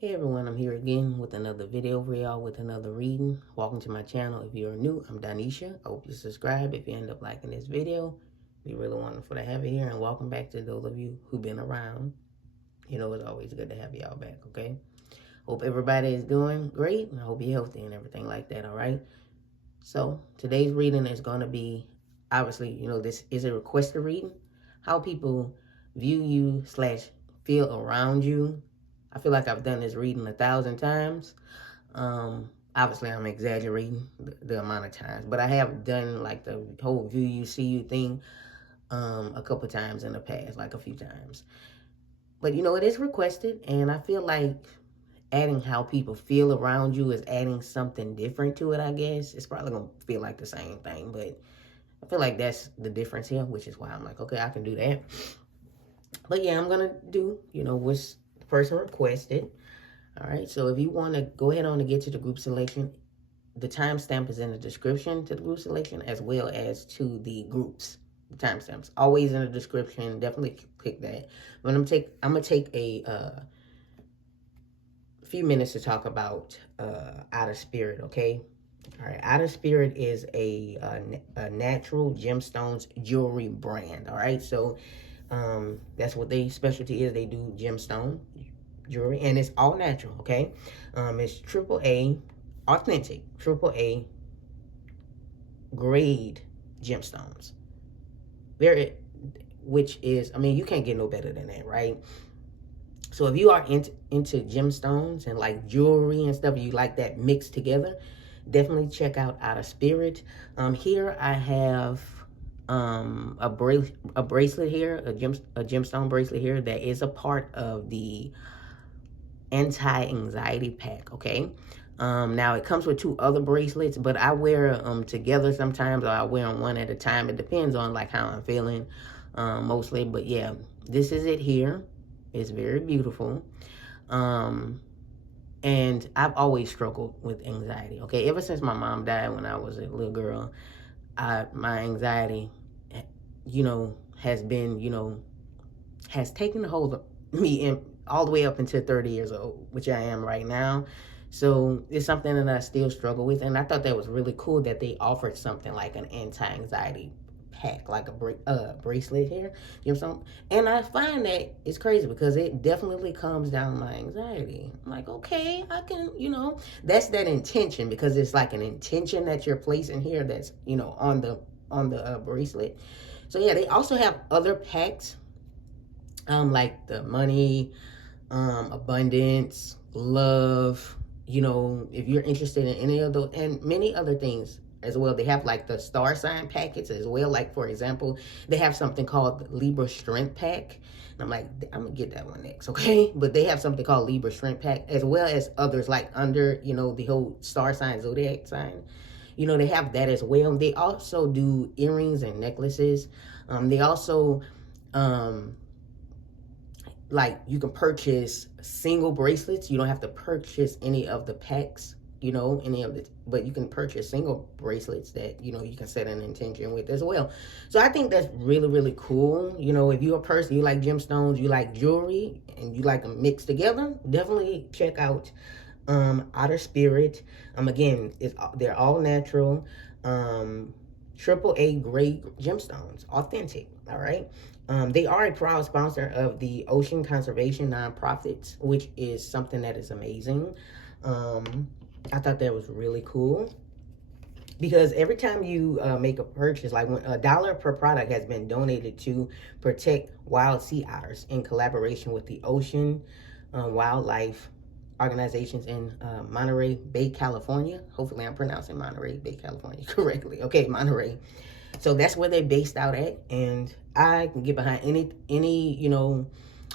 Hey everyone, I'm here again with another video for y'all with another reading. Welcome to my channel. If you're new, I'm Donnescha. I hope you subscribe if you end up liking this video. It'd be really wonderful to have you here, and welcome back to those of you who've been around. You know, it's always good to have y'all back, okay? Hope everybody is doing great, and I hope you're healthy and everything like that, all right? So today's reading is going to be, obviously, you know, this is a requested reading. How people view you / feel around you. I feel like I've done this reading 1,000 times. Obviously, I'm exaggerating the amount of times, but I have done like the whole view you, see you thing a couple times in the past, like a few times. But you know, it is requested, and I feel like adding how people feel around you is adding something different to it, I guess. It's probably going to feel like the same thing, but I feel like that's the difference here, which is why I'm like, okay, I can do that. But yeah, I'm going to do, you know, what's the person requested. All right, so if you want to go ahead on and get to the group selection, the timestamp is in the description to the group selection as well as to the groups. The timestamps always in the description. Definitely click that. But I'm gonna take a few minutes to talk about Otter Spirit. Okay. All right, Otter Spirit is a natural gemstones jewelry brand. All right, so that's what their specialty is. They do gemstone jewelry, and it's all natural, okay? It's AAA, authentic, AAA grade gemstones. Which is, I mean, you can't get no better than that, right? So if you are into gemstones and like jewelry and stuff, you like that mixed together, definitely check out Otter Spirit. Here I have a bracelet here, a gemstone bracelet here that is a part of the anti-anxiety pack, okay? Now it comes with 2 other bracelets, but I wear them together sometimes, or I wear them one at a time. It depends on like how I'm feeling, mostly. But yeah, this is it here. It's very beautiful. And I've always struggled with anxiety, okay? Ever since my mom died when I was a little girl, my anxiety, you know, has been, you know, has taken hold of me in all the way up until 30 years old, which I am right now. So it's something that I still struggle with, and I thought that was really cool that they offered something like an anti-anxiety pack, like a bracelet here, you know something. And I find that it's crazy because it definitely calms down my anxiety. I'm like, okay, I can, you know, that's that intention, because it's like an intention that you're placing here that's, you know, on the bracelet. So yeah, they also have other packs, like the money, abundance, love, you know, if you're interested in any of those, and many other things as well. They have like the star sign packets as well. Like, for example, they have something called the Libra Strength Pack. And I'm like, I'm gonna get that one next, okay? But they have something called Libra Strength Pack, as well as others like under, you know, the whole star sign, Zodiac sign. You know, they have that as well. They also do earrings and necklaces. They also, like, you can purchase single bracelets. You don't have to purchase any of the packs, you know, but you can purchase single bracelets that, you know, you can set an intention with as well. So I think that's really, really cool. You know, if you're a person, you like gemstones, you like jewelry, and you like them mixed together, definitely check out Otter Spirit. Again, they're all natural, AAA grade gemstones, authentic. All right. They are a proud sponsor of the Ocean Conservation Nonprofits, which is something that is amazing. I thought that was really cool, because every time you make a purchase, like when $1 per product has been donated to protect wild sea otters in collaboration with the Ocean Wildlife organizations in Monterey Bay, California. Hopefully I'm pronouncing Monterey Bay, California correctly. Okay, Monterey. So that's where they're based out at, and I can get behind any you know,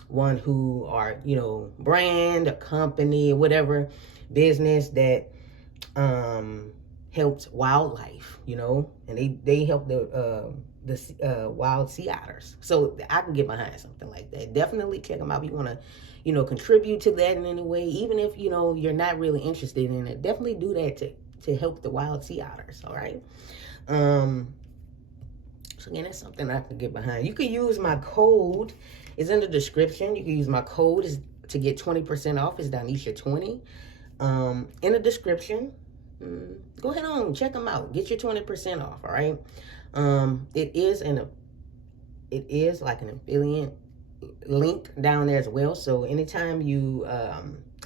one who are, you know, brand, a company, whatever business that helps wildlife, you know, and they help the wild sea otters. So I can get behind something like that. Definitely check them out if you want to, you know, contribute to that in any way, even if, you know, you're not really interested in it. Definitely do that to help the wild sea otters. All right. So again, that's something I can get behind. You can use my code. It's in the description. You can use my code. It's to get 20% off is Donnescha20. In the description, go ahead on, check them out. Get your 20% off, all right? It is like an affiliate link down there as well. So anytime you,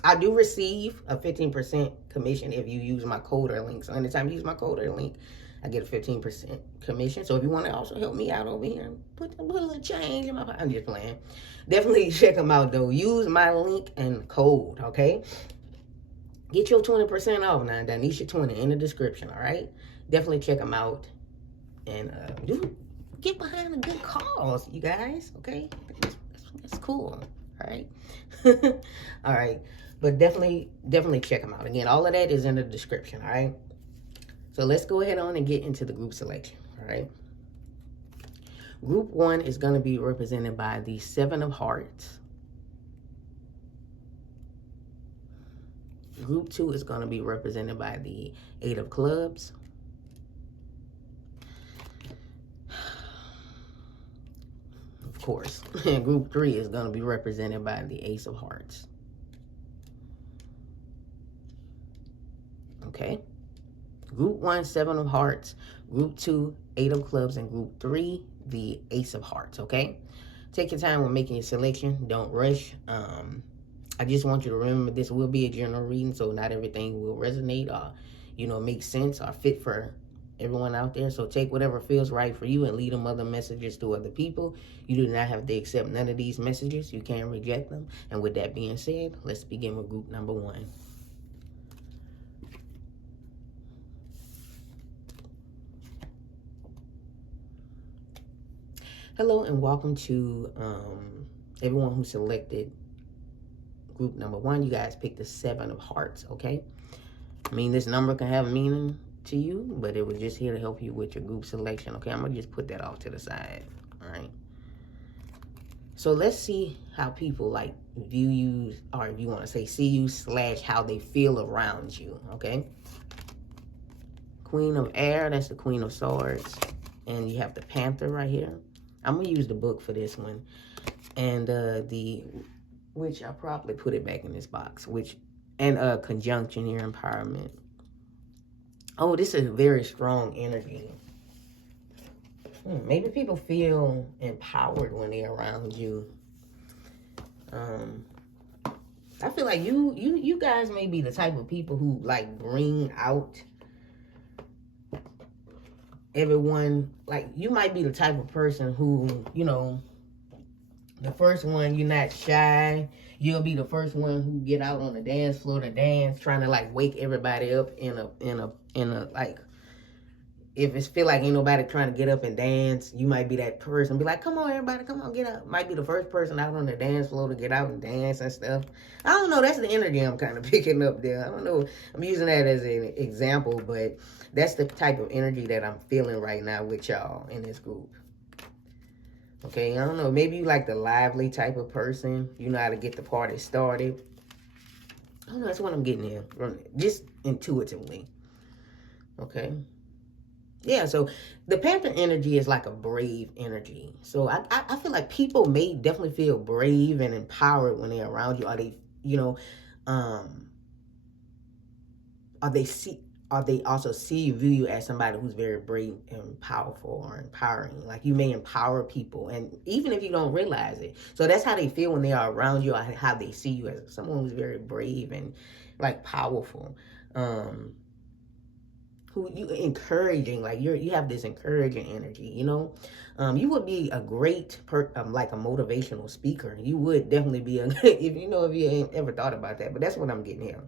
I do receive a 15% commission if you use my code or link. So anytime you use my code or link, I get a 15% commission. So if you want to also help me out over here, put a little change in my pocket. I'm just playing. Definitely check them out though. Use my link and code, okay? Get your 20% off now, Donnescha20 in the description, all right? Definitely check them out. And get behind a good cause, you guys, okay? That's cool, all right? All right, but definitely check them out. Again, all of that is in the description, all right? So let's go ahead on and get into the group selection, all right? Group 1 is going to be represented by the 7 of Hearts. Group 2 is going to be represented by the 8 of Clubs. Of course. And group 3 is going to be represented by the Ace of Hearts. Okay. Group 1, 7 of Hearts. Group 2, 8 of Clubs. And group 3, the Ace of Hearts. Okay. Take your time when making your selection. Don't rush. I just want you to remember this will be a general reading, so not everything will resonate or, make sense or fit for everyone out there. So take whatever feels right for you and leave them other messages to other people. You do not have to accept none of these messages. You can reject them. And with that being said, let's begin with group number 1. Hello and welcome to everyone who selected group number 1. You guys picked the 7 of Hearts, okay? I mean, this number can have meaning to you, but it was just here to help you with your group selection, okay? I'm going to just put that off to the side, all right? So let's see how people, view you, or if you want to say see you, / how they feel around you, okay? Queen of Air, that's the Queen of Swords. And you have the Panther right here. I'm going to use the book for this one. And which I probably put it back in this box, and conjunction here, empowerment. Oh, this is very strong energy. Maybe people feel empowered when they're around you. I feel like you guys may be the type of people who bring out everyone. You might be the type of person who, the first one, you're not shy. You'll be the first one who get out on the dance floor to dance, trying to wake everybody up in a if it feel like ain't nobody trying to get up and dance, you might be that person. Be like, come on, everybody, come on, get up. Might be the first person out on the dance floor to get out and dance and stuff. I don't know. That's the energy I'm kind of picking up there. I don't know. I'm using that as an example, but that's the type of energy that I'm feeling right now with y'all in this group. Okay, I don't know. Maybe you like the lively type of person. You know how to get the party started. I don't know. That's what I'm getting here. Just intuitively. Okay. Yeah, so the Panther energy is like a brave energy. So I feel like people may definitely feel brave and empowered when they're around you. Or they also view you as somebody who's very brave and powerful or empowering. Like you may empower people, and even if you don't realize it. So that's how they feel when they are around you, or how they see you as someone who's very brave and powerful. Who you encouraging, you have this encouraging energy, you would be a great a motivational speaker. You would definitely be if you ain't ever thought about that, but that's what I'm getting here.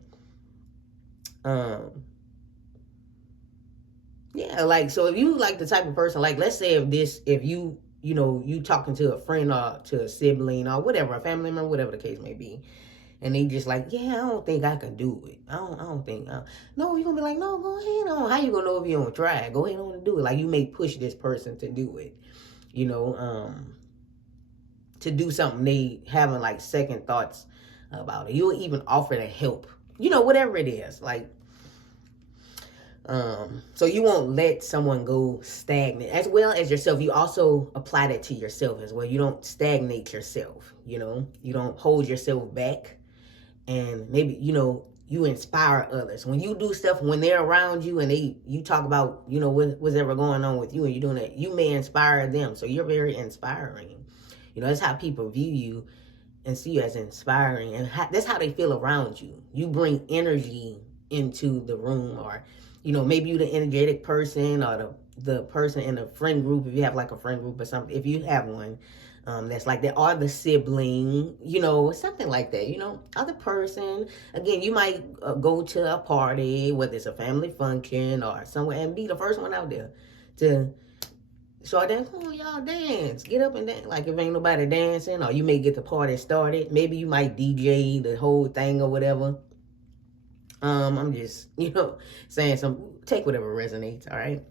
Yeah, so if you the type of person, let's say if you talking to a friend or to a sibling or whatever, a family member, whatever the case may be, and they just yeah, I don't think I can do it. I don't think. No, you're going to be no, go ahead on. How you going to know if you don't try? Go ahead on and do it. You may push this person to do it, to do something they having second thoughts about it. You'll even offer to help, whatever it is. So you won't let someone go stagnant, as well as yourself. You also apply that to yourself as well. You don't stagnate yourself, you know. You don't hold yourself back. And maybe, you know, you inspire others. When you do stuff, when they're around you and you talk about, you know, what's ever going on with you and you're doing that, you may inspire them. So you're very inspiring. You know, that's how people view you and see you as inspiring. And that's how they feel around you. You bring energy into the room, or, you know, maybe you're the energetic person, or the person in a friend group, if you have like a friend group or something, if you have one, that's like that, or the sibling, you know, something like that, you know, other person. Again, you might go to a party, whether it's a family function or somewhere, and be the first one out there to start dancing. Oh, y'all dance, get up and dance. Like if ain't nobody dancing, or you may get the party started. Maybe you might DJ the whole thing or whatever. I'm just, you know, saying take whatever resonates, all right?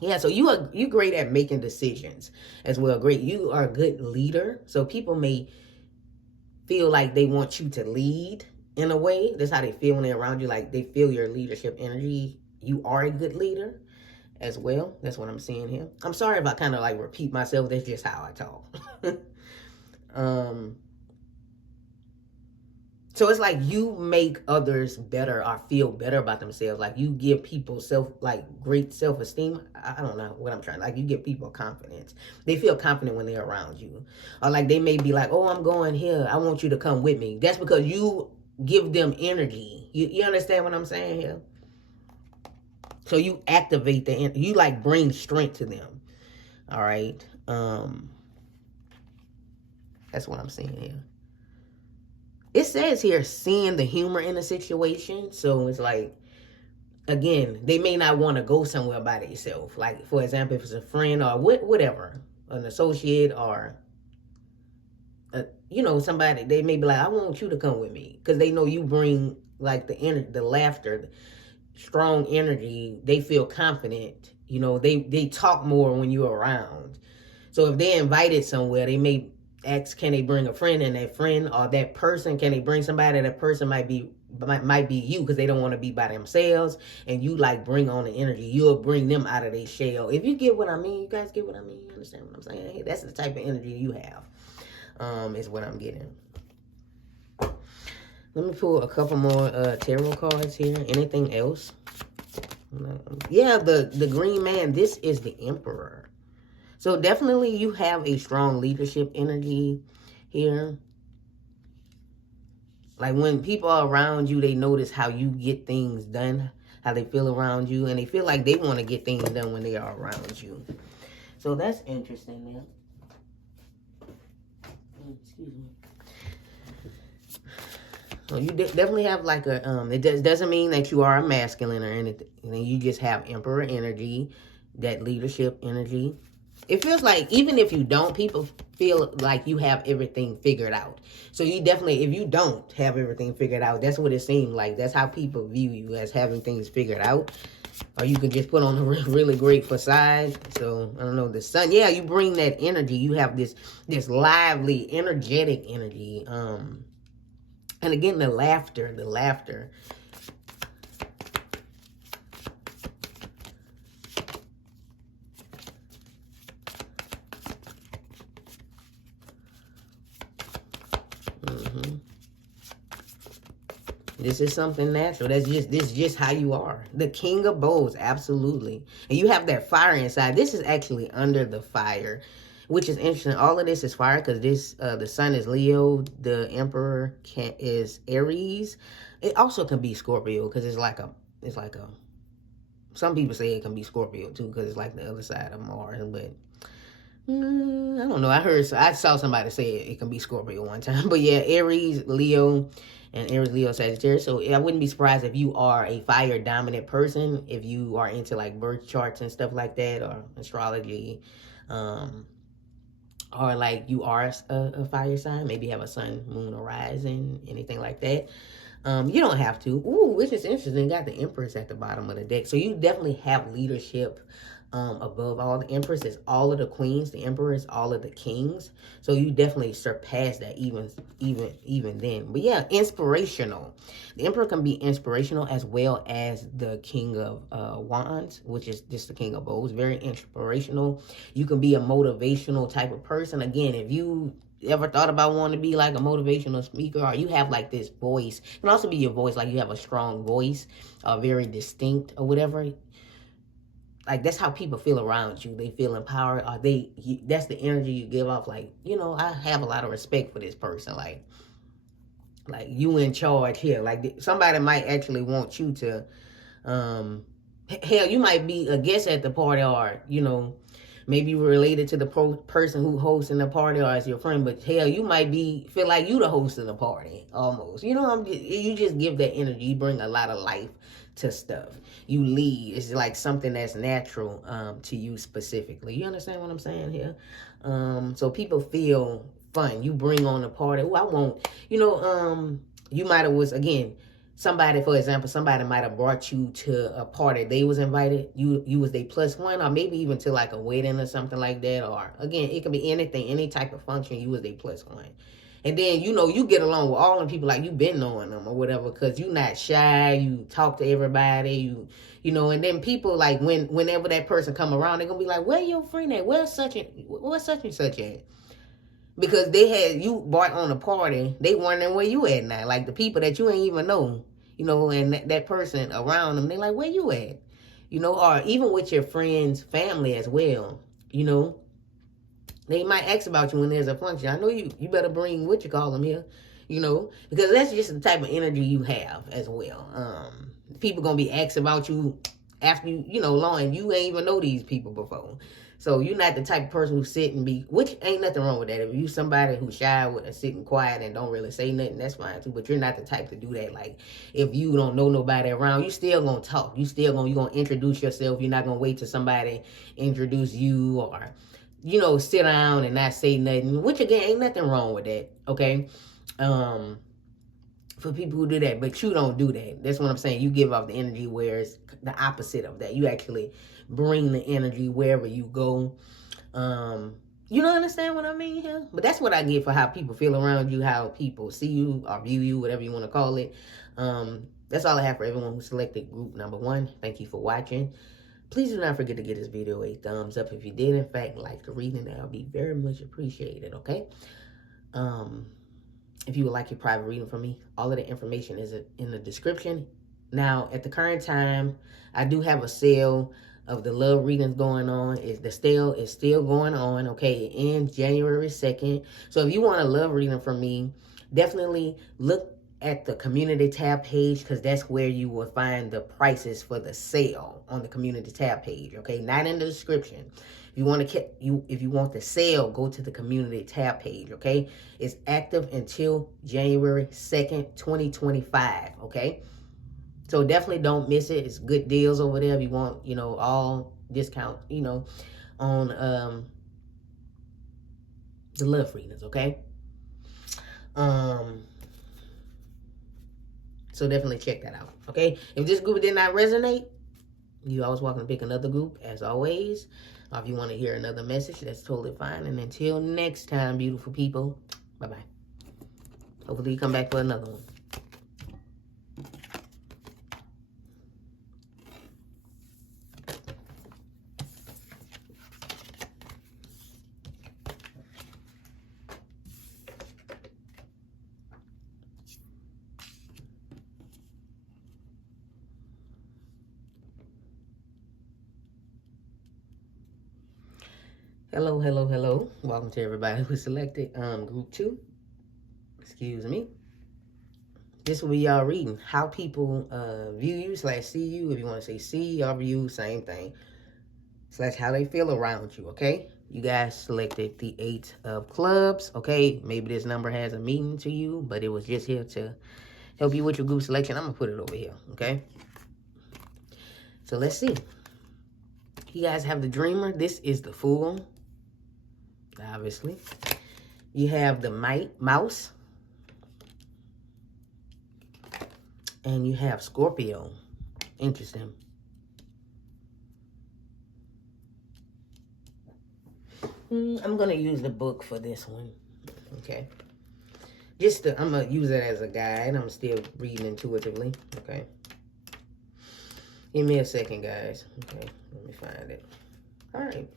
Yeah, so you great at making decisions as well. Great. You are a good leader. So people may feel like they want you to lead in a way. That's how they feel when they're around you. Like they feel your leadership energy. You are a good leader as well. That's what I'm seeing here. I'm sorry if I kind of like repeat myself. That's just how I talk. So it's like you make others better or feel better about themselves. Like you give people great self-esteem. I don't know what I'm trying. Like you give people confidence. They feel confident when they're around you. Or like they may be like, oh, I'm going here. I want you to come with me. That's because you give them energy. You understand what I'm saying here? So you activate you like bring strength to them. All right. That's what I'm seeing here. It says here, seeing the humor in a situation. So it's like, again, they may not want to go somewhere by themselves. Like, for example, if it's a friend or whatever, an associate or, you know, somebody, they may be like, I want you to come with me. Because they know you bring, like, the laughter, strong energy. They feel confident. You know, they talk more when you're around. So if they're invited somewhere, they may ask, can they bring a friend, and that friend or that person, can they bring somebody? That person might be you, because they don't want to be by themselves, and you like bring on the energy. You'll bring them out of their shell. If you get what I mean, you guys get what I mean. You understand what I'm saying? That's the type of energy you have. Is what I'm getting. Let me pull a couple more tarot cards here. Anything else? Yeah, the green man. This is the Emperor. So definitely you have a strong leadership energy here. Like when people are around you, they notice how you get things done, how they feel around you, and they feel like they want to get things done when they are around you. So that's interesting, man. Excuse me. So you definitely have like a, it doesn't mean that you are a masculine or anything. You just have Emperor energy, that leadership energy. It feels like, even if you don't, people feel like you have everything figured out. So you definitely, if you don't have everything figured out, that's what it seems like. That's how people view you, as having things figured out. Or you can just put on a really great facade. So, I don't know, the sun. Yeah, you bring that energy. You have this lively, energetic energy. And again, the laughter. This is something natural. This is just how you are. The King of Bowls, absolutely. And you have that fire inside. This is actually under the fire, which is interesting. All of this is fire because this the sun is Leo, the Emperor is Aries. It also can be Scorpio because it's like a some people say it can be Scorpio too because it's like the other side of Mars, but I don't know. I saw somebody say it can be Scorpio one time, but yeah, Aries, Leo, and Aries, Leo, Sagittarius. So I wouldn't be surprised if you are a fire dominant person, if you are into like birth charts and stuff like that, or astrology, or like you are a fire sign. Maybe you have a sun, moon, or rising, anything like that. You don't have to. Ooh, which is interesting. Got the Empress at the bottom of the deck. So you definitely have leadership above all the emperors. It's all of the queens, the emperors, all of the kings. So you definitely surpass that even then. But yeah, inspirational. The emperor can be inspirational as well as the king of wands, which is just the king of bows. Very inspirational. You can be a motivational type of person. Again, if you ever thought about wanting to be like a motivational speaker, or you have like this voice, it can also be your voice, like you have a strong voice, very distinct or whatever. Like, that's how people feel around you. They feel empowered, or that's the energy you give off. Like, you know, I have a lot of respect for this person. Like you in charge here. Like, somebody might actually want you to, hell, you might be a guest at the party, or, you know, maybe related to the person who hosting the party, or as your friend. But hell, you might feel like you the host of the party almost. You know, you just give that energy. You bring a lot of life to stuff. You lead. It's like something that's natural to you specifically. You understand what I'm saying here? So people feel fun. You bring on the party. Oh, I won't. You know, you might have was, again, somebody, for example, somebody might have brought you to a party. They was invited. You was their +1, or maybe even to like a wedding or something like that. Or again, it could be anything, any type of function. You was their +1. And then, you know, you get along with all the people like you been knowing them or whatever, because you not shy. You talk to everybody. You know, and then people, like, whenever that person come around, they're going to be like, where your friend at? Where's such and such at? Because they had you brought on a party. They wondering where you at now. Like, the people that you ain't even know, you know, and that person around them, they like, where you at? You know, or even with your friends' family as well, you know. They might ask about you when there's a function. I know you better bring what you call them here, you know, because that's just the type of energy you have as well. People going to be asking about you after you know, long, and you ain't even know these people before. So you're not the type of person who sit and be, which ain't nothing wrong with that. If you somebody who's shy with a sitting quiet and don't really say nothing, that's fine too. But you're not the type to do that. Like, if you don't know nobody around, you still gonna talk. You gonna introduce yourself. You're not gonna wait till somebody introduce you, or, you know, sit down and not say nothing, which again, ain't nothing wrong with that, okay? For people who do that, but you don't do that. That's what I'm saying. You give off the energy where it's the opposite of that. You actually bring the energy wherever you go. You don't understand what I mean here? But that's what I get for how people feel around you, how people see you or view you, whatever you want to call it. That's all I have for everyone who selected group number 1. Thank you for watching. Please do not forget to give this video a thumbs up if you did, in fact, like the reading. That would be very much appreciated, okay? If you would like your private reading from me, all of the information is in the description. Now, at the current time, I do have a sale of the love readings going on. The sale is still going on, okay? It ends January 2nd. So if you want a love reading from me, definitely look at the community tab page, because that's where you will find the prices for the sale on the community tab page, okay? Not in the description. If you want the sale, go to the community tab page, okay? It's active until January 2nd, 2025, okay? So definitely don't miss it. It's good deals over there. If you want, you know, all discount, you know, on the love readings, okay? So definitely check that out, okay? If this group did not resonate, you always welcome to pick another group, as always. If you want to hear another message, that's totally fine. And until next time, beautiful people, bye-bye. Hopefully you come back for another one. Hello, hello, hello. Welcome to everybody who selected group 2. Excuse me. This will be y'all reading. How people view you / see you. If you want to say see or view, same thing. / how they feel around you, okay? You guys selected the 8 of clubs, okay? Maybe this number has a meaning to you, but it was just here to help you with your group selection. I'm going to put it over here, okay? So let's see. You guys have the dreamer. This is the fool. Obviously, you have the mouse, and you have Scorpio. Interesting. I'm going to use the book for this one. Okay. I'm going to use it as a guide. I'm still reading intuitively. Okay. Give me a second, guys. Okay. Let me find it. All right.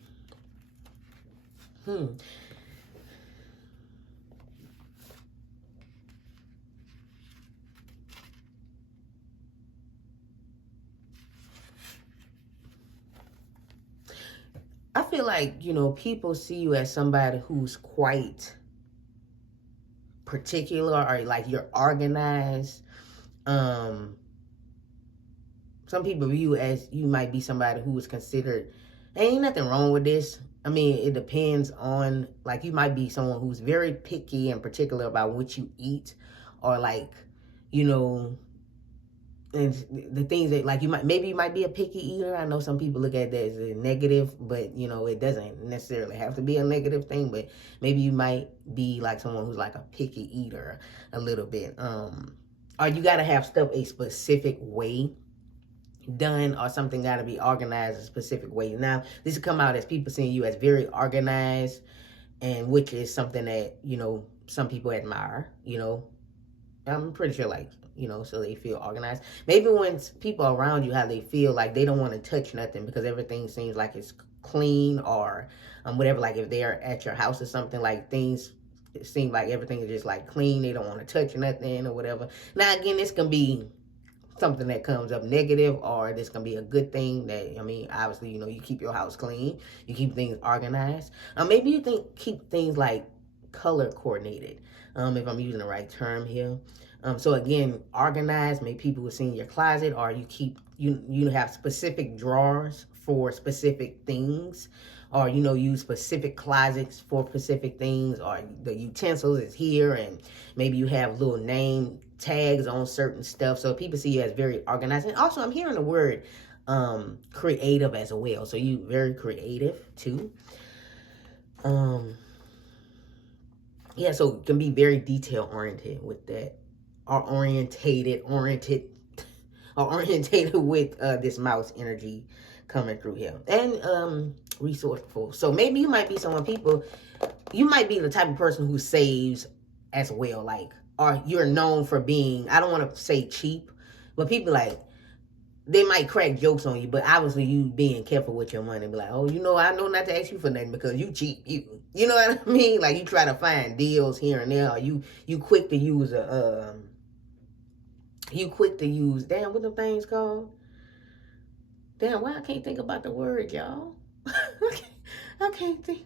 I feel like, you know, people see you as somebody who's quite particular, or like you're organized. Some people view you as you might be somebody who is considered, ain't nothing wrong with this. I mean, it depends on, like, you might be someone who's very picky and particular about what you eat, or like, you know, and the things that, like, maybe you might be a picky eater. I know some people look at that as a negative, but, you know, it doesn't necessarily have to be a negative thing. But maybe you might be like someone who's like a picky eater a little bit. Or you got to have stuff a specific way done, or something got to be organized a specific way. Now, this will come out as people seeing you as very organized, and which is something that, you know, some people admire, you know. I'm pretty sure, like, you know, so they feel organized. Maybe when people around you, how they feel like they don't want to touch nothing because everything seems like it's clean, or whatever. Like if they're at your house or something, like things seem like everything is just like clean. They don't want to touch nothing or whatever. Now, again, this can be something that comes up negative, or this can be a good thing that, I mean, obviously, you know, you keep your house clean, you keep things organized. Maybe you keep things like color coordinated, if I'm using the right term here. So again, organized, maybe people will see in your closet, or you have specific drawers for specific things, or, you know, use specific closets for specific things, or the utensils is here, and maybe you have little name tags on certain stuff. So people see you as very organized. And also, I'm hearing the word creative as well. So you very creative too. Yeah, so it can be very detail oriented with that, or orientated with this mouse energy coming through here. And resourceful. So maybe you might be you might be the type of person who saves as well, like, or you're known for being, I don't want to say cheap, but people, like, they might crack jokes on you, but obviously you being careful with your money. Be like, oh, you know, I know not to ask you for nothing because you cheap. You know what I mean? Like, you try to find deals here and there, or you quick to use damn, what the things called? Damn, why I can't think about the word, y'all? I can't think.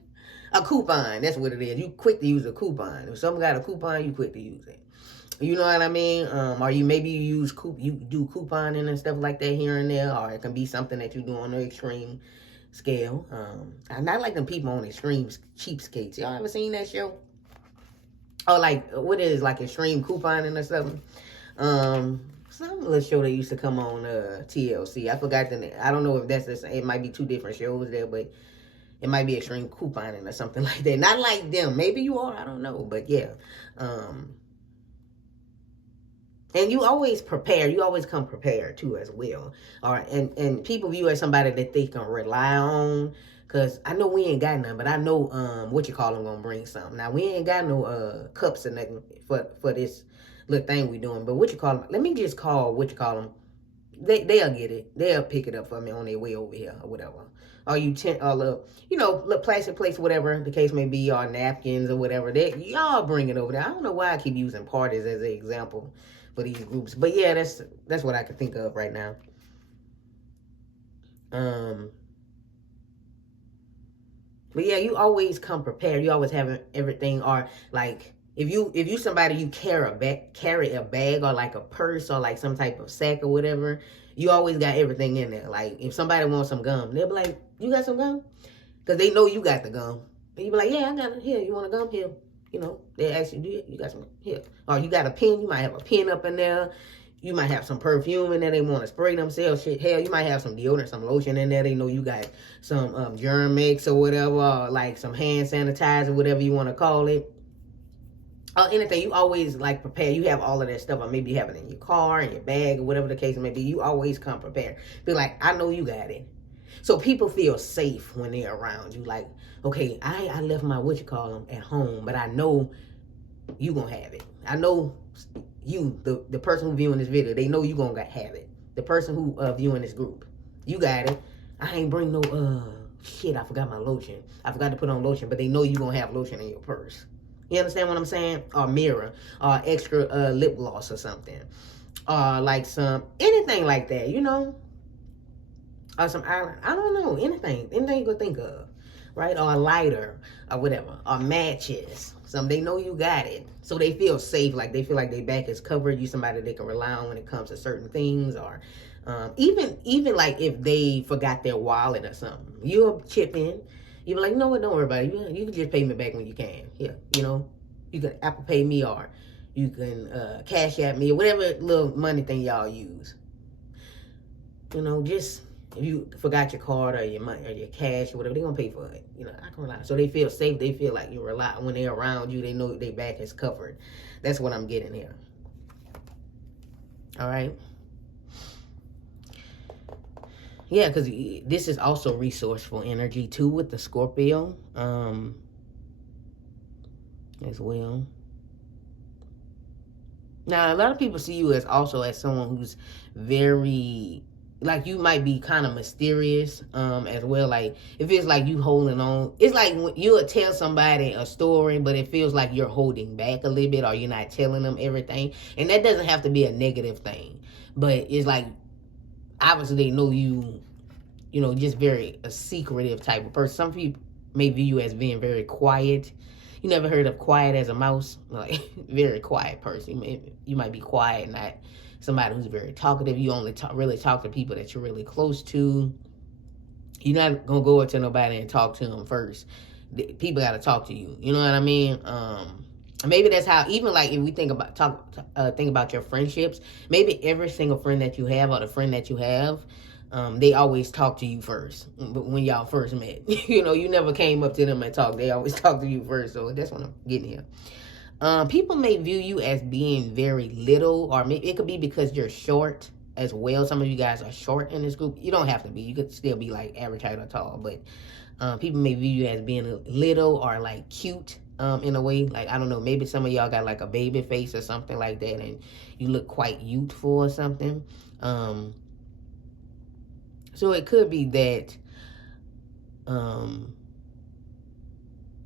A coupon, that's what it is. You quick to use a coupon. If someone got a coupon, you quick to use it. You know what I mean? Or maybe you do couponing and stuff like that here and there, or it can be something that you do on the extreme scale. I'm not like them people on extreme cheapskates. Y'all ever seen that show? Oh, like, what is, like, extreme couponing or something? Some little show that used to come on TLC. I forgot the name. I don't know if that's the same. It might be two different shows there, but it might be extreme couponing or something like that. Not like them. Maybe you are. I don't know. But yeah. And you always prepare. You always come prepared too as well. All right. And people view you as somebody that they can rely on. Because I know we ain't got none, but I know what you call them gonna bring something. Now, we ain't got no cups or nothing for this little thing we doing. But what you call them? Let me just call what you call them. They'll get it. They'll pick it up for me on their way over here or whatever. Or little plastic plates, whatever the case may be, or napkins or whatever. Y'all bring it over there. I don't know why I keep using parties as an example for these groups, but yeah, that's what I can think of right now. But yeah, you always come prepared. You always have everything, or like if you somebody you carry a bag or like a purse or like some type of sack or whatever, you always got everything in there. Like if somebody wants some gum, they'll be like, "You got some gum?" Because they know you got the gum. And you be like, "Yeah, I got it. Here, you want a gum? Here." You know, they ask you, "Do you got some here?" Or you got a pen? You might have a pen up in there. You might have some perfume in there. They want to spray themselves. Shit, hell, you might have some deodorant, some lotion in there. They know you got some germ mix or whatever, or like some hand sanitizer, whatever you want to call it. Or anything. You always like prepare. You have all of that stuff, or maybe you have it in your car, in your bag, or whatever the case may be. You always come prepared. Be like, I know you got it. So people feel safe when they're around you. Like, okay, I left my at home, but I know you gonna have it. I know you, the person who viewing this video, they know you gonna have it. The person who viewing this group, you got it. I ain't bring no shit. I forgot my lotion. I forgot to put on lotion, but they know you gonna have lotion in your purse. You understand what I'm saying? Or mirror, or extra lip gloss or something, or like anything like that, you know, or some eyeliner. I don't know, anything you could think of, right? Or a lighter, or whatever, or matches. They know you got it, so they feel safe. Like they feel like their back is covered. You somebody they can rely on when it comes to certain things, or even like if they forgot their wallet or something, you'll chip in. You be like, no, don't worry about it. You can just pay me back when you can. Yeah, you know, you can Apple Pay me, or you can Cash App me, or whatever little money thing y'all use. You know, just if you forgot your card or your money or your cash or whatever, they're gonna pay for it. You know, I can rely. So they feel safe. They feel like you rely when they're around you. They know their back is covered. That's what I'm getting here. All right. Yeah, because this is also resourceful energy too with the Scorpio as well. Now, a lot of people see you as someone who's very, like, you might be kind of mysterious as well. Like, it feels like you holding on. It's like when you would tell somebody a story, but it feels like you're holding back a little bit, or you're not telling them everything. And that doesn't have to be a negative thing, but it's like, obviously they know you, you know, just very a secretive type of person. Some people may view you as being very quiet. You never heard of quiet as a mouse? Like, very quiet person. You might be quiet, not somebody who's very talkative. You only really talk to people that you're really close to. You're not going to go up to nobody and talk to them first. People got to talk to you. You know what I mean? Maybe that's how, even like if we think about your friendships, maybe every single friend that you have, or the friend that you have, they always talk to you first. But when y'all first met, you know, you never came up to them and talked. They always talk to you first. So that's what I'm getting here. People may view you as being very little, or maybe it could be because you're short as well. Some of you guys are short in this group. You don't have to be. You could still be like average height or tall, but people may view you as being little or like cute. In a way, like, I don't know, maybe some of y'all got like a baby face or something like that, and you look quite youthful or something. So it could be that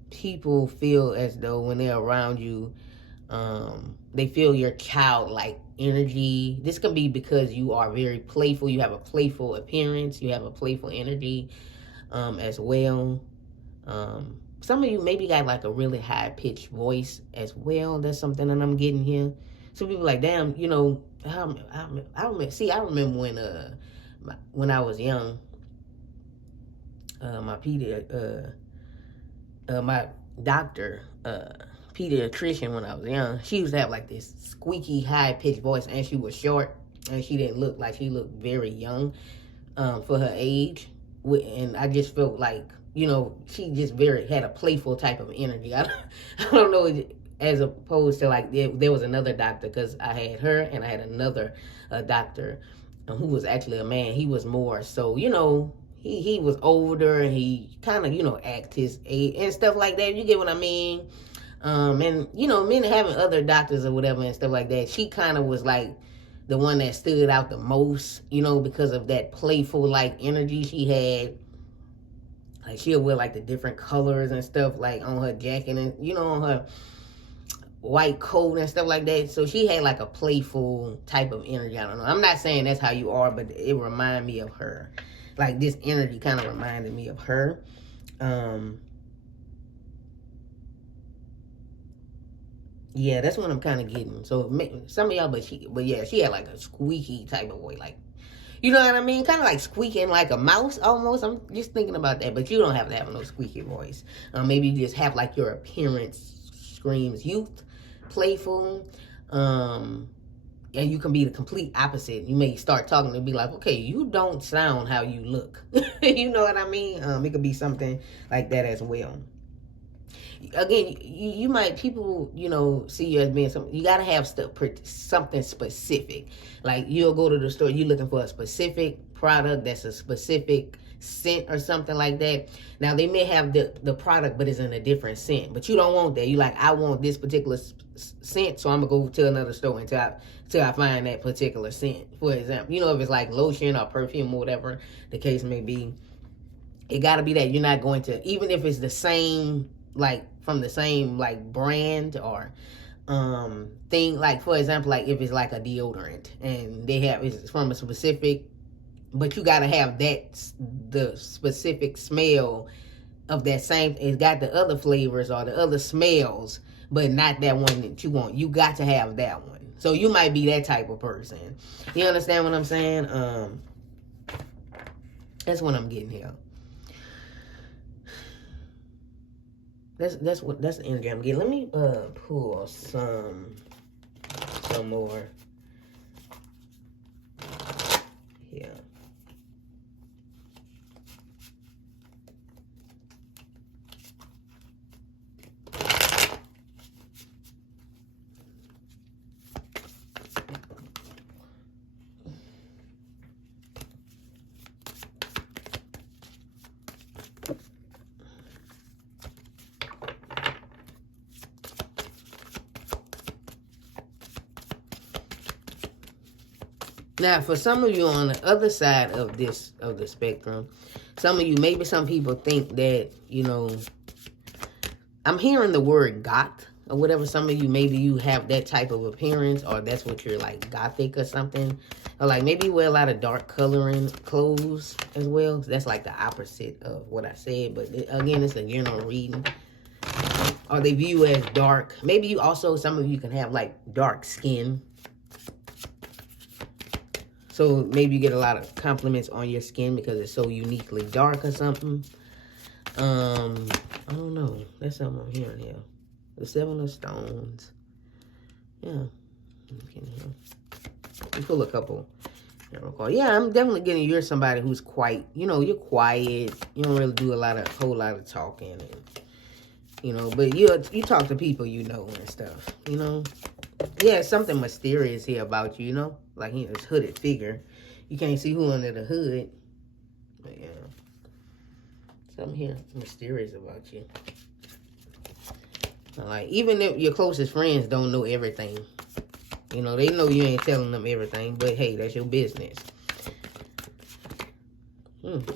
people feel as though when they're around you, they feel your childlike energy. This could be because you are very playful. You have a playful appearance. You have a playful energy as well. Some of you maybe got like a really high-pitched voice as well. That's something that I'm getting here. Some people like, damn, you know, I remember when I was young, my doctor, pediatrician, when I was young, she used to have like this squeaky high-pitched voice, and she was short, and she didn't look like, she looked very young for her age. And I just felt like, you know, she just had a playful type of energy. I don't know, as opposed to like, there was another doctor, because I had her and I had another doctor who was actually a man. He was more so, you know, he was older, and he kind of, you know, act his age and stuff like that. You get what I mean? And, you know, men having other doctors or whatever and stuff like that, she kind of was like the one that stood out the most, you know, because of that playful like energy she had. Like, she'll wear like the different colors and stuff, like on her jacket, and, you know, on her white coat and stuff like that. So she had like a playful type of energy. I don't know. I'm not saying that's how you are, but it reminded me of her. Like, this energy kind of reminded me of her. Yeah, that's what I'm kind of getting. So some of y'all, but yeah, she had like a squeaky type of voice, like, you know what I mean? Kind of like squeaking like a mouse almost. I'm just thinking about that. But you don't have to have no squeaky voice. Maybe you just have like your appearance screams youth, playful. And you can be the complete opposite. You may start talking and be like, okay, you don't sound how you look. You know what I mean? It could be something like that as well. Again, you might, people, you know, see you as being something. You got to have something specific. Like, you'll go to the store, you're looking for a specific product that's a specific scent or something like that. Now they may have the product, but it's in a different scent. But you don't want that. You like, I want this particular scent, so I'm gonna go to another store until I find that particular scent. For example, you know, if it's like lotion or perfume or whatever the case may be, it gotta be that you're not going to, even if it's the same, like from the same like brand or thing. Like for example, like if it's like a deodorant and they have, it's from a specific, but you gotta have the specific smell of that same, it's got the other flavors or the other smells, but not that one that you want. You got to have that one. So you might be that type of person. You understand what I'm saying? That's what I'm getting here. That's the energy I'm getting. Let me pull some more. Yeah. Now, for some of you on the other side of the spectrum, some of you, maybe some people think that, you know, I'm hearing the word goth or whatever. Some of you, maybe you have that type of appearance, or that's what you're like, gothic or something. Or like maybe you wear a lot of dark coloring clothes as well. That's like the opposite of what I said. But again, it's a general reading. Or they view as dark. Maybe you also, some of you can have like dark skin. So maybe you get a lot of compliments on your skin because it's so uniquely dark or something. I don't know. That's something I'm hearing here. The Seven of Stones. Yeah. You pull a couple. Yeah, I'm definitely getting you're somebody who's quite, you know, you're quiet. You don't really do a whole lot of talking. And, you know, but you talk to people you know and stuff, you know. Yeah, something mysterious here about you, you know. Like, you know, this hooded figure. You can't see who under the hood. But, yeah. Something here mysterious about you. Like, even if your closest friends don't know everything. You know, they know you ain't telling them everything. But, hey, that's your business.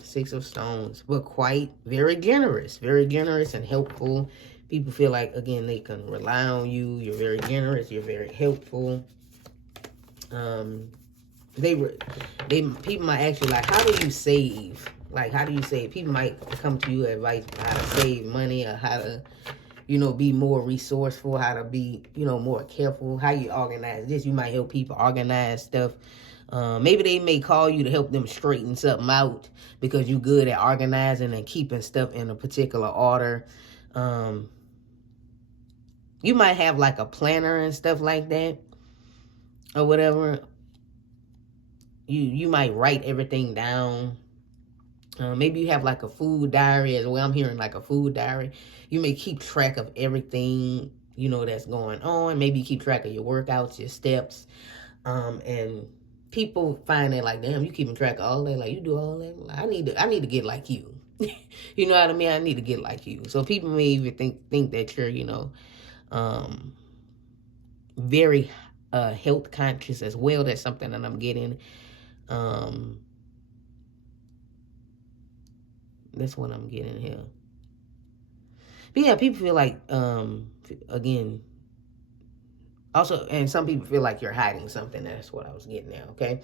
Six of Stones. But quite very generous. Very generous and helpful. People feel like, again, they can rely on you. You're very generous. You're very helpful. People might ask you, like, how do you save? Like, how do you save? People might come to you advice on how to save money or how to, you know, be more resourceful, how to be, you know, more careful, how you organize this. You might help people organize stuff. Maybe they may call you to help them straighten something out because you're good at organizing and keeping stuff in a particular order. You might have like a planner and stuff like that or whatever. You might write everything down. Maybe you have like a food diary as well. I'm hearing like a food diary. You may keep track of everything, you know, that's going on. Maybe you keep track of your workouts, your steps. And people find it like, damn, you keeping track of all that. Like, you do all that. I need to get like you. You know what I mean? I need to get like you. So people may even think that you're, you know, very health conscious as well. That's something that I'm getting. That's what I'm getting here. But yeah, people feel like, again, also, and some people feel like you're hiding something. That's what I was getting at, okay?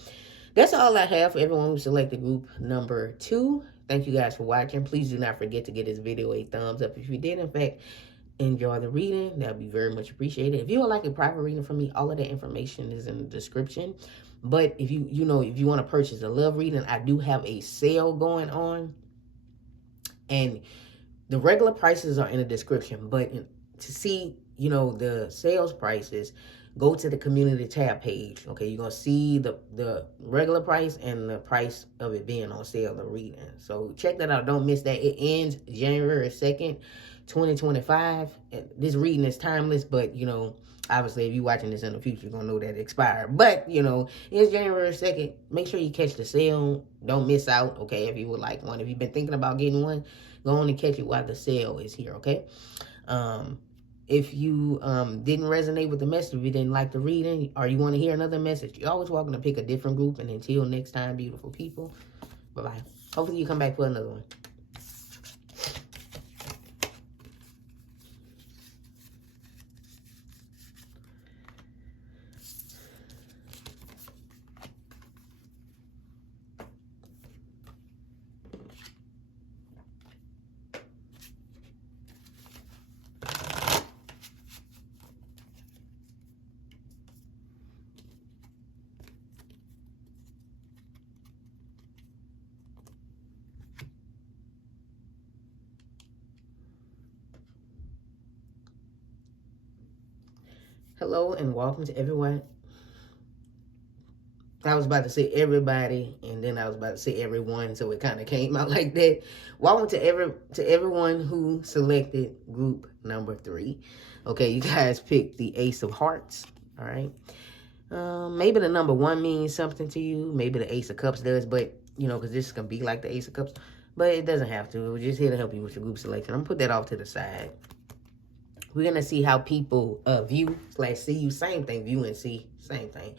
That's all I have for everyone who selected group number 2. Thank you guys for watching. Please do not forget to give this video a thumbs up if you did, in fact, enjoy the reading. That would be very much appreciated. If you would like a private reading from me, all of that information is in the description. But if you want to purchase a love reading, I do have a sale going on. And the regular prices are in the description. But to see, you know, the sales prices, go to the community tab page. Okay, you're going to see the regular price and the price of it being on sale, the reading. So check that out. Don't miss that. It ends January 2nd, 2025. This reading is timeless, but, you know, obviously, if you're watching this in the future, you're going to know that it expired. But, you know, it's January 2nd. Make sure you catch the sale. Don't miss out, okay, if you would like one. If you've been thinking about getting one, go on and catch it while the sale is here, okay? If you didn't resonate with the message, if you didn't like the reading, or you want to hear another message, you're always welcome to pick a different group. And until next time, beautiful people, bye-bye. Hopefully you come back for another one. Hello and welcome to everyone. I was about to say everybody, and then I was about to say everyone, so it kind of came out like that. Welcome to everyone who selected group number 3. Okay, you guys picked the Ace of Hearts. All right. Maybe the number 1 means something to you. Maybe the Ace of Cups does, but you know, because this can be like the Ace of Cups, but it doesn't have to. We're just here to help you with your group selection. I'm gonna put that off to the side. We're gonna see how people view / see you. Same thing. View and see. Same thing.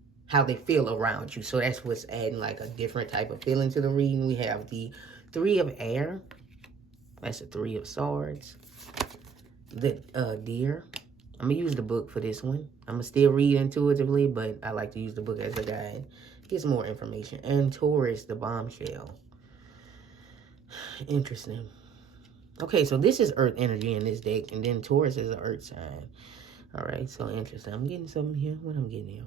/ how they feel around you. So that's what's adding like a different type of feeling to the reading. We have the 3 of Air. That's the 3 of Swords. The Deer. I'm going to use the book for this one. I'm going to still read intuitively, but I like to use the book as a guide. Get some more information. And Taurus, the Bombshell. Interesting. Okay, so this is Earth energy in this deck, and then Taurus is an Earth sign. All right, so interesting. I'm getting something here. What I'm getting here?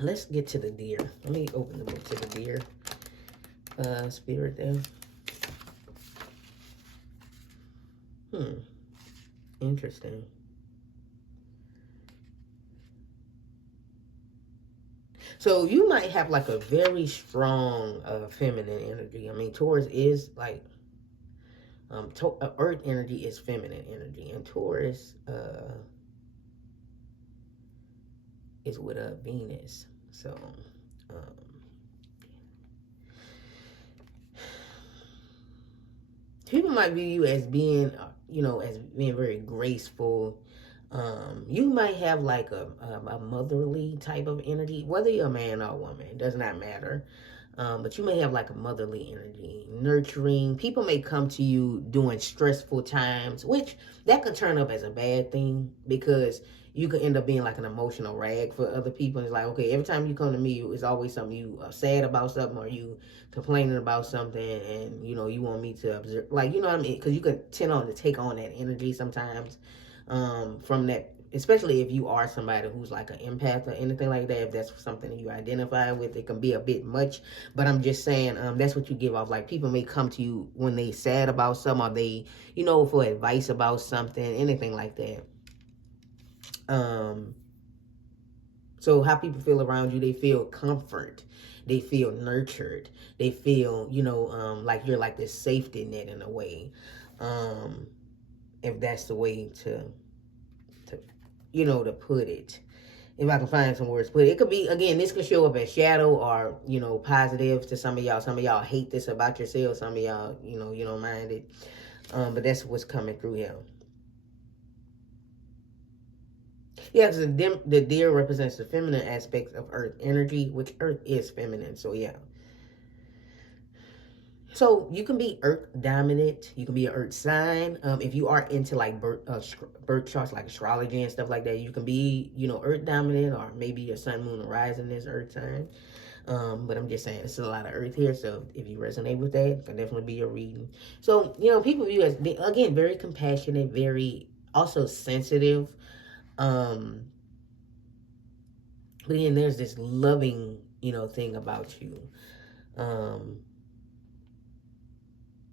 Let's get to the Deer. Let me open the book to the Deer. Spirit there. Interesting. So you might have like a very strong feminine energy. I mean, Taurus is like Earth energy is feminine energy, and Taurus is with a Venus. So people might view you as being, you know, as being very graceful. You might have like a motherly type of energy, whether you're a man or a woman, it does not matter. But you may have like a motherly energy, nurturing. People may come to you during stressful times, which that could turn up as a bad thing because you could end up being like an emotional rag for other people. It's like, okay, every time you come to me, it's always something you are sad about something or you complaining about something and, you know, you want me to observe. Like, you know what I mean? Because you could tend on to take on that energy sometimes from that. Especially if you are somebody who's like an empath or anything like that, if that's something that you identify with, it can be a bit much. But I'm just saying, that's what you give off. Like, people may come to you when they sad about something or they, you know, for advice about something, anything like that. So how people feel around you, they feel comfort. They feel nurtured. They feel, you know, like you're like this safety net in a way. If that's the way to you know, to put it. If I can find some words to put it. It could be, again, this could show up as shadow or, you know, positive to some of y'all. Some of y'all hate this about yourself. Some of y'all, you know, you don't mind it. But that's what's coming through here. Yeah, because the deer represents the feminine aspects of Earth energy, which Earth is feminine. So, yeah. So you can be Earth dominant. You can be an Earth sign. If you are into like birth charts, like astrology and stuff like that, you can be, you know, Earth dominant, or maybe your sun, moon, and rising is Earth sign. But I'm just saying, it's a lot of Earth here. So if you resonate with that, it can definitely be your reading. So, you know, people view as, again, very compassionate, very also sensitive. But then there's this loving, you know, thing about you.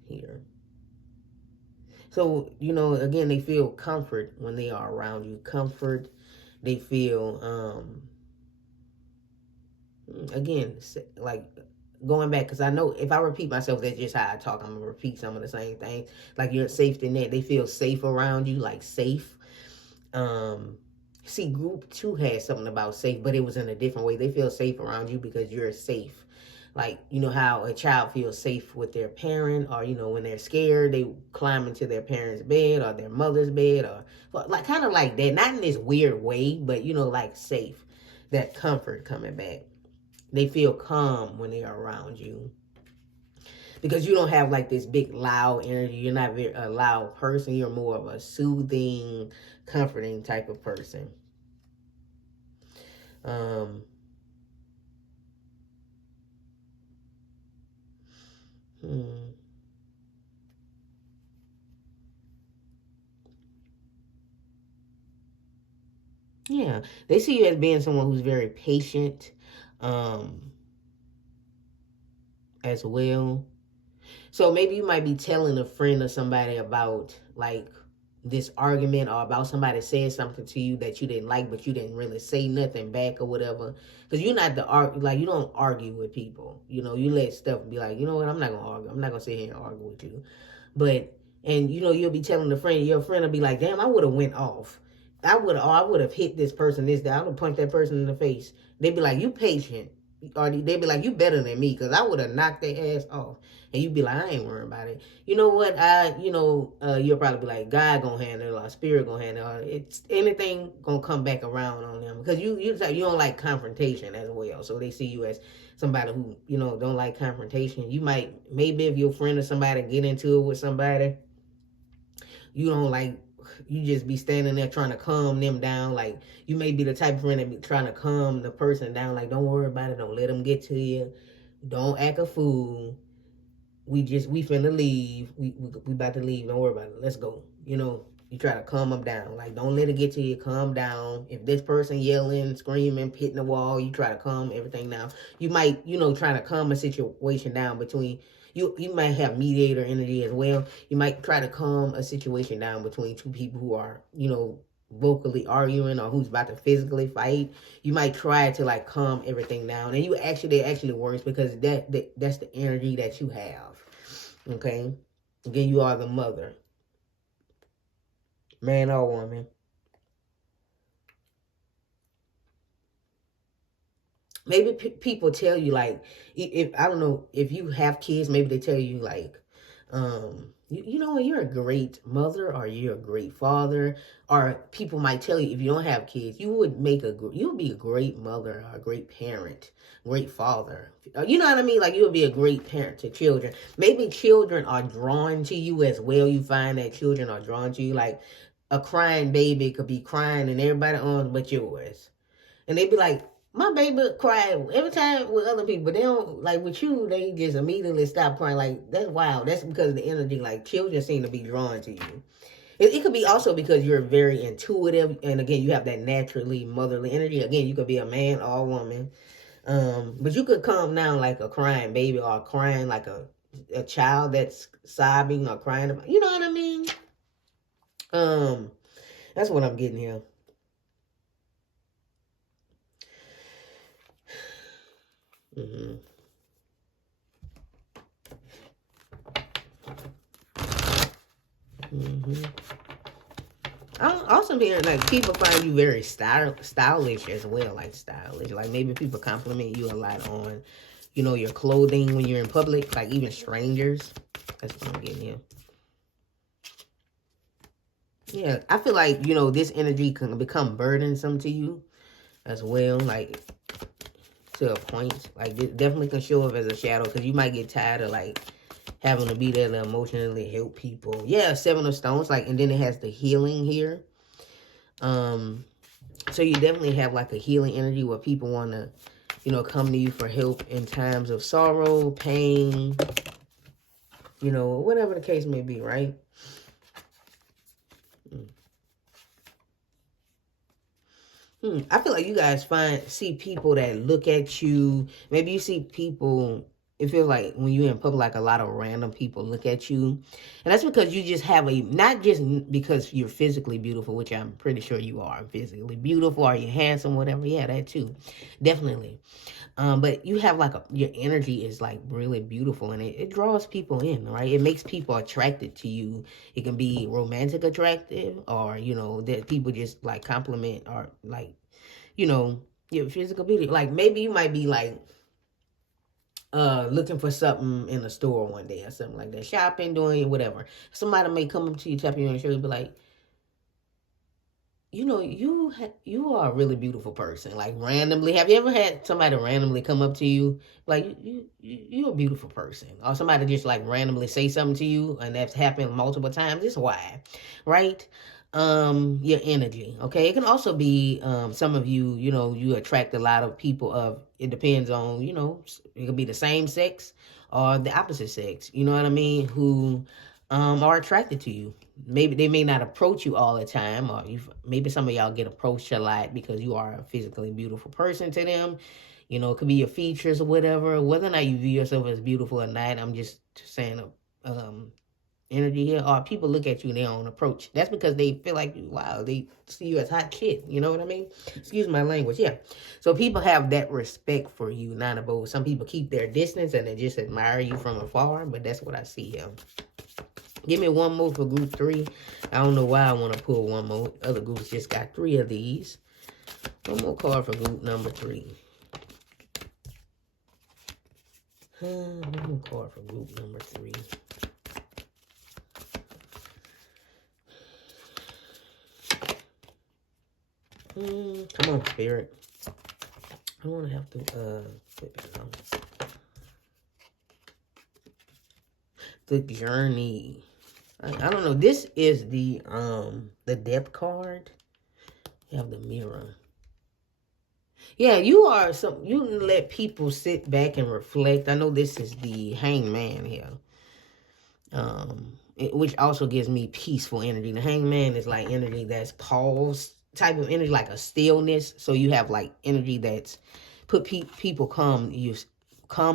Here. So, you know, again, they feel comfort when they are around you. Comfort. They feel, again, like going back, because I know if I repeat myself, that's just how I talk. I'm going to repeat some of the same things. Like your safety net, they feel safe around you, like safe. See, group 2 had something about safe, but it was in a different way. They feel safe around you because you're safe. Like, you know how a child feels safe with their parent, or, you know, when they're scared, they climb into their parent's bed or their mother's bed, or like kind of like that. Not in this weird way, but, you know, like safe. That comfort coming back. They feel calm when they are around you. Because you don't have like this big loud energy. You're not a loud person. You're more of a soothing, comforting type of person. Yeah, they see you as being someone who's very patient, as well. So maybe you might be telling a friend or somebody about like this argument, or about somebody said something to you that you didn't like, but you didn't really say nothing back or whatever. Because you're not like, you don't argue with people. You know, you let stuff be like, you know what, I'm not going to argue. I'm not going to sit here and argue with you. But, and you know, you'll be telling a friend, your friend will be like, damn, I would have went off. I would have hit this person this day. I would have punched that person in the face. They'd be like, you patient. Or they'd be like, you better than me, because I would have knocked their ass off. And you'd be like, I ain't worrying about it. You know what? You'll probably be like, God gonna handle it, or spirit gonna handle it. It's anything gonna come back around on them, because you don't like confrontation as well. So they see you as somebody who, you know, don't like confrontation. You might, maybe if your friend or somebody get into it with somebody, you don't like, you just be standing there trying to calm them down. Like, you may be the type of friend that be trying to calm the person down. Like, don't worry about it. Don't let them get to you. Don't act a fool. We finna leave. We about to leave. Don't worry about it. Let's go. You know, you try to calm them down. Like, don't let it get to you. Calm down. If this person yelling, screaming, hitting the wall, you try to calm everything down. You might, you know, try to calm a situation down between you might have mediator energy as well. You might try to calm a situation down between two people who are, you know, vocally arguing, or who's about to physically fight. You might try to like calm everything down, and it actually works, because that's the energy that you have. Okay, again, you are the mother, man or woman. Maybe people tell you, like, if I don't know if you have kids, maybe they tell you like, you know, you're a great mother, or you're a great father. Or people might tell you, if you don't have kids, you would be a great mother, or a great parent, great father. You know what I mean? Like, you would be a great parent to children. Maybe children are drawn to you as well. You find that children are drawn to you. Like, a crying baby could be crying in everybody's arms but yours. And they'd be like, my baby cry every time with other people. They don't, like with you, they just immediately stop crying. Like, that's wild. That's because of the energy. Like, children seem to be drawn to you. It could be also because you're very intuitive. And again, you have that naturally motherly energy. Again, you could be a man or a woman. But you could calm down like a crying baby, or crying like a child that's sobbing or crying about. You know what I mean? That's what I'm getting here. Mm-hmm. Mm-hmm. I'm also hearing like people find you very stylish as well, like stylish. Like, maybe people compliment you a lot on, you know, your clothing when you're in public, like even strangers. That's what I'm getting here. Yeah, I feel like, you know, this energy can become burdensome to you as well, like, to a point. Like, it definitely can show up as a shadow, because you might get tired of like having to be there to emotionally help people. Yeah, 7 of Stones, like, and then it has the healing here. So you definitely have like a healing energy where people want to, you know, come to you for help in times of sorrow, pain, you know, whatever the case may be, right? I feel like you guys see people that look at you. Maybe you see people it feels like when you're in public, like a lot of random people look at you. And that's because you just have not just because you're physically beautiful, which I'm pretty sure you are physically beautiful, or you're handsome, whatever. Yeah, that too. Definitely. But you have like your energy is like really beautiful, and it draws people in, right? It makes people attracted to you. It can be romantic attractive, or, that people just like compliment, or like, your physical beauty. Like maybe you might be like, looking for something in a store one day or something like that, shopping, doing whatever. Somebody may come up to you, tap you on the shoulder, be like, you are a really beautiful person. Like randomly, have you ever had somebody randomly come up to you like you're a beautiful person, or somebody just like randomly say something to you, and that's happened multiple times? It's why, right? Your energy. Okay, it can also be some of you. You attract a lot of people of. It depends on it could be the same sex or the opposite sex. You know what I mean? Who are attracted to you. Maybe they may not approach you all the time, or maybe some of y'all get approached a lot because you are a physically beautiful person to them. It could be your features or whatever. Whether or not you view yourself as beautiful or not, I'm just saying, energy here. Or people look at you and they don't approach. That's because they feel like, wow, they see you as hot shit. You know what I mean? Excuse my language. Yeah. So people have that respect for you, not above. Some people keep their distance and they just admire you from afar, but that's what I see here. Give me one more for group 3. I don't know why I want to pull one more. Other groups just got 3 of these. One more card for group number 3. One more card for group number 3. Come on, Spirit. I don't want to have to put that on. The Journey. I don't know. This is the Death card. You have the Mirror. Yeah, you let people sit back and reflect. I know this is the Hangman here. Which also gives me peaceful energy. The Hangman is like energy that's paused type of energy, like a stillness. So you have like energy that's put people calm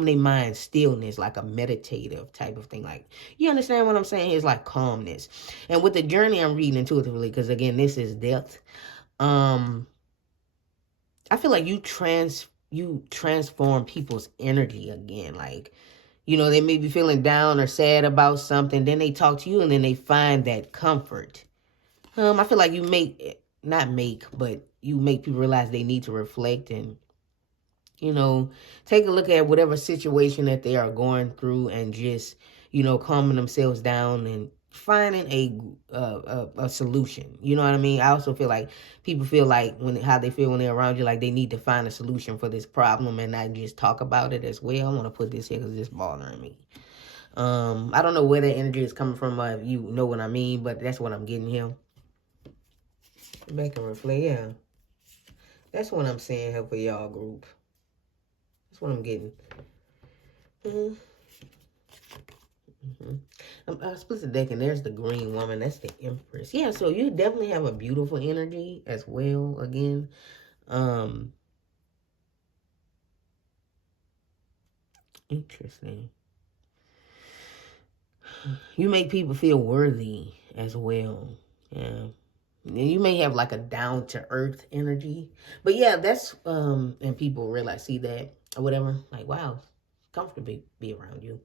their mind, stillness, like a meditative type of thing. Like, you understand what I'm saying? It's like calmness. And with the Journey, I'm reading intuitively because again, this is depth. I feel like you transform people's energy again. Like, they may be feeling down or sad about something. Then they talk to you and then they find that comfort. I feel like you make people realize they need to reflect and, take a look at whatever situation that they are going through and just, calming themselves down and finding a solution. You know what I mean? I also feel like people feel like how they feel when they're around you, like they need to find a solution for this problem and not just talk about it as well. I want to put this here because it's bothering me. I don't know where that energy is coming from. If you know what I mean, but that's what I'm getting here. Back and reflect, yeah. That's what I'm saying here for y'all group. That's what I'm getting. I split the deck and there's the Green Woman. That's the Empress. Yeah, so you definitely have a beautiful energy as well. Again, interesting. You make people feel worthy as well. Yeah. You may have like a down-to-earth energy. But yeah, that's, and people realize, see that, or whatever. Like, wow, it's comfortable to be around you.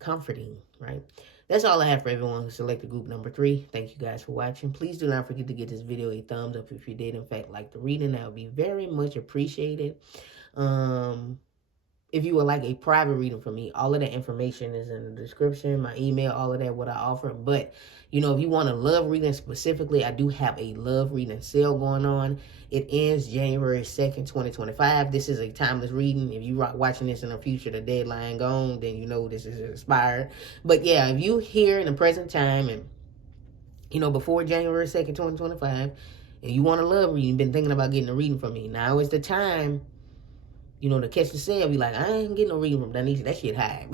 Comforting, right? That's all I have for everyone who selected group number 3. Thank you guys for watching. Please do not forget to give this video a thumbs up if you did, in fact, like the reading. That would be very much appreciated. If you would like a private reading from me, all of that information is in the description, my email, all of that, what I offer. But, if you want a love reading specifically, I do have a love reading sale going on. It ends January 2nd, 2025. This is a timeless reading. If you're watching this in the future, the deadline gone, then you know this is expired. But yeah, if you here in the present time and, before January 2nd, 2025, and you want a love reading, you've been thinking about getting a reading from me, now is the time, to catch the sale. Be like, I ain't getting no reading from Donnescha. That shit high.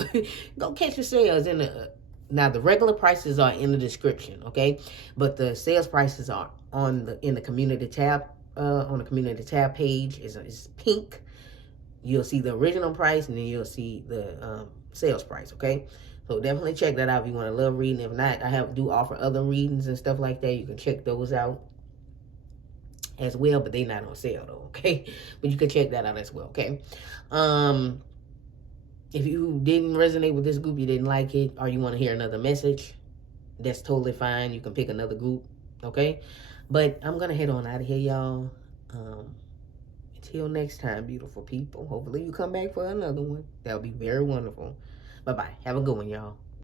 Go catch the sales in the... Now, the regular prices are in the description, okay? But the sales prices are in the community tab, on the community tab page. It's pink. You'll see the original price, and then you'll see the sales price, okay? So definitely check that out if you want to love reading. If not, I do offer other readings and stuff like that. You can check those out as well, but they're not on sale though, okay? But you can check that out as well, okay? If you didn't resonate with this group, you didn't like it, or you want to hear another message, that's totally fine. You can pick another group, okay? But I'm going to head on out of here, y'all. Until next time, beautiful people. Hopefully you come back for another one. That would be very wonderful. Bye-bye. Have a good one, y'all.